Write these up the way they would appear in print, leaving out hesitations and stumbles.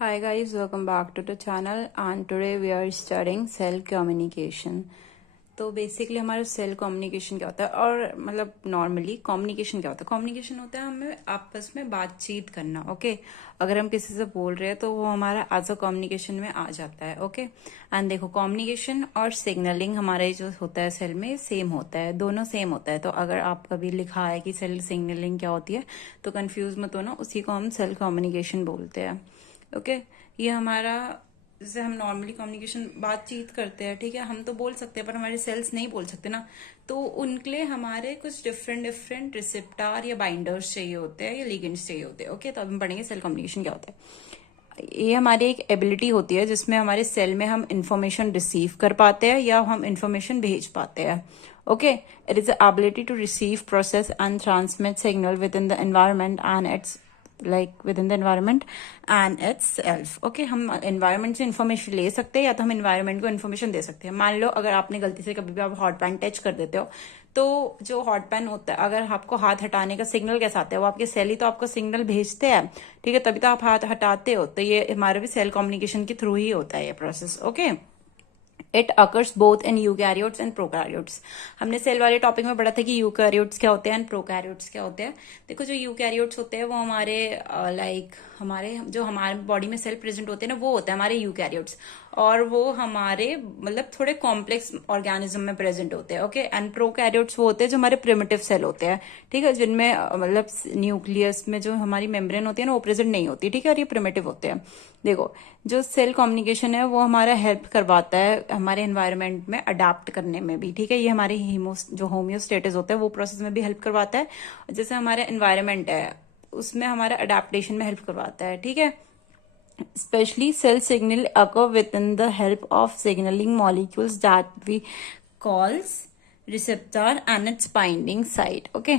Hi guys, welcome back to the channel and today we are studying cell communication. तो basically हमारा cell communication क्या होता है और मतलब नॉर्मली कम्युनिकेशन क्या होता है। कम्युनिकेशन होता है हमें आपस में बातचीत करना। ओके अगर हम किसी से बोल रहे हैं तो वो हमारा एज अ कम्युनिकेशन में आ जाता है। ओके एंड देखो कम्युनिकेशन और सिग्नलिंग हमारे जो होता है सेल में सेम होता है, दोनों सेम होता है। तो अगर आप कभी लिखा है कि सेल सिग्नलिंग क्या होती है तो कंफ्यूज मत होना, उसी को हम सेल कम्युनिकेशन बोलते हैं। ओके ये हमारा जैसे हम नॉर्मली कम्युनिकेशन बातचीत करते हैं, ठीक है, हम तो बोल सकते हैं पर हमारे सेल्स नहीं बोल सकते ना, तो उनके लिए हमारे कुछ डिफरेंट डिफरेंट रिसेप्टार या बाइंडर्स चाहिए होते हैं या लिगेंड्स चाहिए होते हैं। ओके तो अब हम पढ़ेंगे सेल कम्युनिकेशन क्या होता है। ये हमारी एक एबिलिटी होती है जिसमें हमारे सेल में हम इंफॉर्मेशन रिसीव कर पाते हैं या हम इंफॉर्मेशन भेज पाते हैं। Okay it is the ability to receive, process and transmit signal within the environment and it's like within the environment and itself. Okay हम एनवायरमेंट से इन्फॉर्मेशन ले सकते हैं या तो हम एनवायरमेंट को इन्फॉर्मेशन दे सकते हैं। मान लो अगर आपने गलती से कभी भी आप हॉट पैन टच कर देते हो तो जो हॉट पैन होता है अगर आपको हाथ हटाने का सिग्नल कैसा आता है, वो आपके सेल ही तो आपको सिग्नल भेजते हैं, ठीक है, तभी तो आप हाथ हटाते हो। तो ये हमारे भी सेल कम्युनिकेशन के थ्रू ही होता है ये process. Okay it occurs both in eukaryotes and prokaryotes. हमने सेल वाले टॉपिक में पढ़ा था कि यूकैरियोट्स क्या होते हैं एंड प्रोकैरियोट्स क्या होते हैं। देखो जो यूकैरियोट्स होते हैं वो हमारे हमारे जो हमारे बॉडी में सेल प्रेजेंट होते हैं ना वो होते हैं हमारे यूकैरियोट्स, और वो हमारे मतलब थोड़े कॉम्प्लेक्स ऑर्गेनिज्म में प्रेजेंट होते हैं। ओके एंड प्रोकैरियोट्स वो होते हैं जो हमारे प्रिमिटिव सेल होते हैं, ठीक है, जिनमें मतलब न्यूक्लियस में जो हमारी मेम्ब्रेन होती है ना वो प्रेजेंट नहीं होती, ठीक है, और ये प्रिमिटिव होते हैं। देखो जो सेल कम्युनिकेशन है वो हमारा हेल्प करवाता है हमारे एनवायरनमेंट में अडाप्ट करने में भी, ठीक है, ये हमारे जो होम्योस्टेसिस होता है वो प्रोसेस में भी हेल्प करवाता है। जैसे हमारा एनवायरनमेंट है उसमें हमारा अडेप्टेशन में हेल्प करवाता है, ठीक है। Especially cell signal occur within the help of signaling molecules that we calls receptor and its binding site. Okay.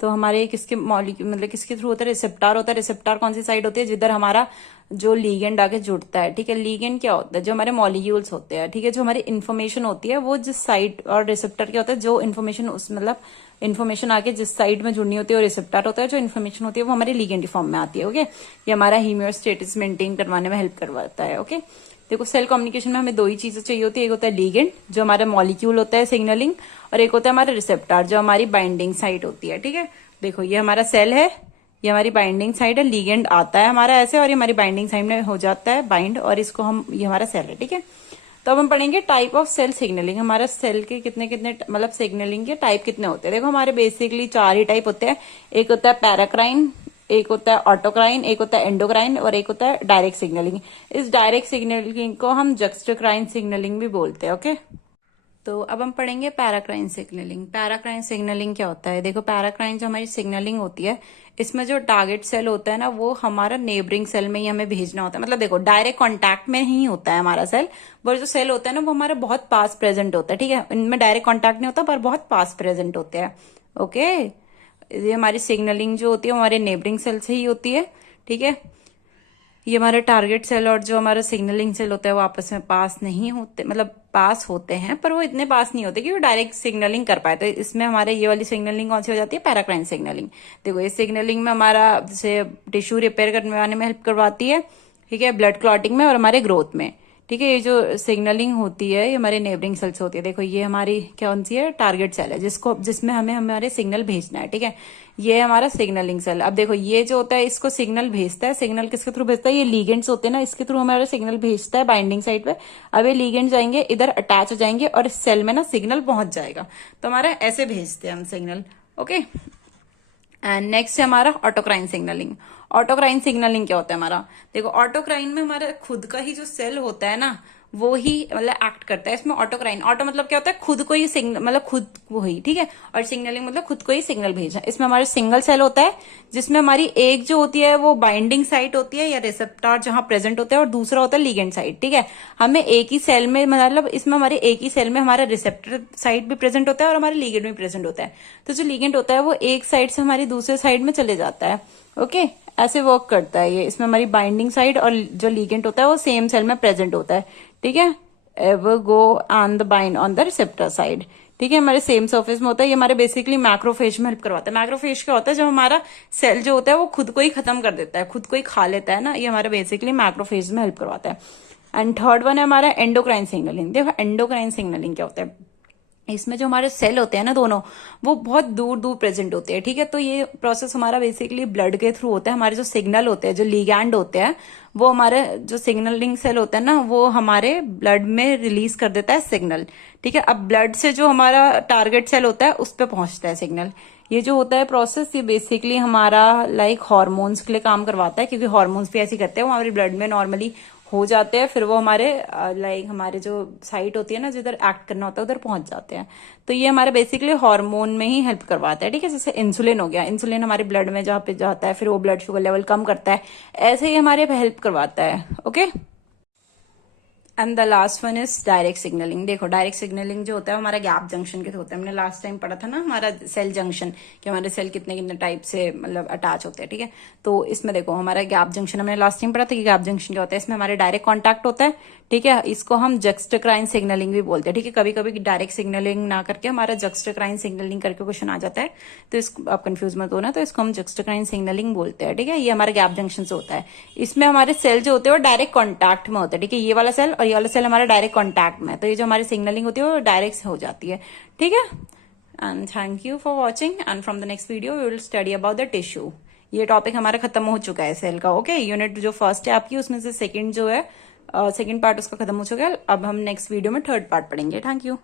तो हमारे किसके मॉलिक्यूल मतलब किसके थ्रू होता है, रिसेप्टार होता है। रिसेप्टार कौन सी साइड होती है, जिधर हमारा जो लीगेंड आके जुड़ता है, ठीक है। लीगेंड क्या होता है, जो हमारे मॉलिक्यूल्स होते हैं, ठीक है, जो हमारी इन्फॉर्मेशन होती है वो जिस साइड, और रिसेप्टर क्या होता है जो इन्फॉर्मेशन उस मतलब इन्फॉर्मेशन आके जिस साइड में जुड़नी होती है, और रिसेप्टर होता है जो इन्फॉर्मेशन होती है वो हमारे लीगेंड फॉर्म में आती है। ओके ये हमारा हीमियोस्टेटिस मेंटेन करवाने में हेल्प करवाता है। ओके देखो सेल कम्युनिकेशन में हमें दो ही चीजें चाहिए होती है, एक होता है लीगेंड जो हमारा मॉलिक्यूल होता है सिग्नलिंग, और एक होता है हमारा रिसेप्टर जो हमारी बाइंडिंग साइट होती है, ठीक है। देखो ये हमारा सेल है, ये हमारी बाइंडिंग साइड है, लीगेंड आता है हमारा ऐसे और ये हमारी बाइंडिंग साइड में हो जाता है बाइंड, और इसको हम ये हमारा सेल है, ठीक है। तो अब हम पढ़ेंगे टाइप ऑफ सेल सिग्नलिंग। हमारा सेल के कितने कितने मतलब सिग्नलिंग के टाइप कितने होते हैं। देखो हमारे बेसिकली चार ही टाइप होते हैं। एक होता है पैराक्राइन, एक होता है ऑटोक्राइन, एक होता है एंडोक्राइन और एक होता है डायरेक्ट सिग्नलिंग। इस डायरेक्ट सिग्नलिंग को हम जक्स्टोक्राइन सिग्नलिंग भी बोलते हैं। ओके तो अब हम पढ़ेंगे पैराक्राइन सिग्नलिंग। पैराक्राइन सिग्नलिंग क्या होता है। देखो पैराक्राइन जो हमारी सिग्नलिंग होती है इसमें जो टारगेट सेल होता है ना वो हमारा नेबरिंग सेल में ही हमें भेजना होता है। मतलब देखो डायरेक्ट कांटेक्ट में ही होता है हमारा सेल, पर जो सेल होता है ना वो हमारे बहुत पास प्रेजेंट होता है, ठीक है, इनमें डायरेक्ट कांटेक्ट नहीं होता पर बहुत पास प्रेजेंट होते हैं। ओके ये हमारी सिग्नलिंग जो होती है हमारे नेबरिंग सेल से ही होती है, ठीक है। ये हमारे टारगेट सेल और जो हमारा सिग्नलिंग सेल होता है वो आपस में पास नहीं होते, मतलब पास होते हैं पर वो इतने पास नहीं होते कि वो डायरेक्ट सिग्नलिंग कर पाए। तो इसमें हमारे ये वाली सिग्नलिंग कौन सी हो जाती है, पैराक्राइन सिग्नलिंग। देखो इस सिग्नलिंग में हमारा जैसे टिश्यू रिपेयर करवाने में हेल्प करवाती है, ठीक है, ब्लड क्लॉटिंग में और हमारे ग्रोथ में, ठीक है। ये जो सिग्नलिंग होती है ये हमारे नेबरिंग सेल्स होती है। देखो ये हमारी कौन सी है, टारगेट सेल है जिसमें हमें हमारे सिग्नल भेजना है, ठीक है। ये हमारा सिग्नलिंग सेल। अब देखो ये जो होता है इसको सिग्नल भेजता है, सिग्नल किसके थ्रू भेजता है, ये लीगेंड्स होते हैं ना, इसके थ्रू हमारा सिग्नल भेजता है बाइंडिंग साइड पे। अब ये लीगेंड जाएंगे इधर अटैच हो जाएंगे और इस सेल में ना सिग्नल पहुंच जाएगा। तो हमारा ऐसे भेजते हैं हम सिग्नल। ओके एंड नेक्स्ट है हमारा ऑटोक्राइन सिग्नलिंग। ऑटोक्राइन सिग्नलिंग क्या होता है हमारा, देखो ऑटोक्राइन में हमारा खुद का ही जो सेल होता है ना वो ही मतलब एक्ट करता है इसमें। ऑटोक्राइन, ऑटो मतलब क्या होता है, खुद को ही सिग्नल, मतलब खुद को ही, ठीक है, और सिग्नलिंग मतलब खुद को ही सिग्नल भेजना। इसमें हमारा सिंगल सेल होता है जिसमें हमारी एक जो होती है वो बाइंडिंग साइट होती है या रिसेप्टर जहां प्रेजेंट होता है, और दूसरा होता है लिगेंड साइट, ठीक है। हमें एक ही सेल में मतलब इसमें हमारे एक ही सेल में हमारा रिसेप्टर साइट भी प्रेजेंट होता है और हमारे लिगेंड भी प्रेजेंट होता है। तो जो लिगेंड होता है वो एक साइड से हमारी दूसरे साइड में चले जाता है। ओके ऐसे वर्क करता है ये। इसमें हमारी बाइंडिंग साइड और जो लिगेंड होता है वो सेम सेल में प्रेजेंट होता है, ठीक है। Ever go on the bind on the receptor side, ठीक है, हमारे सेम सरफेस में होता है। ये हमारे बेसिकली मैक्रोफेज में हेल्प करवाता है। मैक्रोफेज क्या होता है, जब हमारा सेल जो होता है वो खुद को ही खत्म कर देता है, खुद को ही खा लेता है ना, ये हमारे बेसिकली मैक्रोफेज में हेल्प करवाता है। एंड थर्ड वन है हमारा एंडोक्राइन सिग्नलिंग। देखो एंडोक्राइन सिग्नलिंग क्या होता है, इसमें जो हमारे सेल होते हैं ना दोनों, वो बहुत दूर दूर प्रेजेंट होते हैं। ठीक है, तो ये प्रोसेस हमारा बेसिकली ब्लड के थ्रू होता है। हमारे जो सिग्नल होते हैं, जो लिगैंड होते हैं, वो हमारे जो सिग्नलिंग सेल होते हैं ना, वो हमारे ब्लड में रिलीज कर देता है सिग्नल। ठीक है, अब ब्लड से जो हमारा टारगेट सेल होता है उस पर पहुंचता है सिग्नल। ये जो होता है प्रोसेस, ये बेसिकली हमारा लाइक हॉर्मोन्स के लिए काम करवाता है, क्योंकि हॉर्मोन्स भी ऐसे करते हैं, वो हमारे ब्लड में नॉर्मली हो जाते हैं, फिर वो हमारे लाइक हमारे जो साइट होती है ना, जिधर एक्ट करना होता है उधर पहुंच जाते हैं। तो ये हमारे बेसिकली हार्मोन में ही हेल्प करवाता है। ठीक है, जैसे इंसुलिन हो गया, इंसुलिन हमारे ब्लड में जहाँ पे जाता है, फिर वो ब्लड शुगर लेवल कम करता है, ऐसे ही हमारे हेल्प करवाता है। Okay, and the last one is direct signalling. देखो डायरेक्ट सिग्नलिंग जो होता है हमारा गैप जंक्शन के होता है। हमने लास्ट टाइम पढ़ा था ना हमारा सेल जंक्शन, कि हमारे सेल कितने कितने टाइप से मतलब अटैच होते हैं। ठीक है, तो इसमें देखो हमारा गैप जंक्शन हमने लास्ट टाइम पढ़ा था कि गैप जंक्शन क्या होता है। इसमें हमारे डायरेक्ट कॉन्टैक्ट होता है। ठीक है, इसको हम जक्स्टोक्राइन सिग्नलिंग भी बोलते हैं। ठीक है, कभी कभी डायरेक्ट सिग्नलिंग ना करके हमारा जक्स्टोक्राइन सिग्नलिंग करके क्वेश्चन आ जाता है, तो इसको आप कंफ्यूज मत होना, तो इसको हम जक्स्टोक्राइन सिग्नलिंग बोलते हैं। ठीक है, ये हमारे गैप जंक्शन से होता है। इसमें हमारे सेल जो होते हैं वो डायरेक्ट कॉन्टैक्ट में होते हैं। ठीक है, ये वाला सेल और ये वाला सेल हमारा डायरेक्ट कॉन्टैक्ट में है, तो ये जो हमारी सिग्नलिंग होती है वो डायरेक्ट हो जाती है। ठीक है, and thank you for watching, and from the next video we will study about the tissue. ये टॉपिक हमारा खत्म हो चुका है सेल का। ओके, यूनिट जो फर्स्ट है आपकी, उसमें से सेकंड जो है, सेकंड पार्ट उसका खत्म हो चुका है। अब हम नेक्स्ट वीडियो में थर्ड पार्ट पढ़ेंगे। Thank you.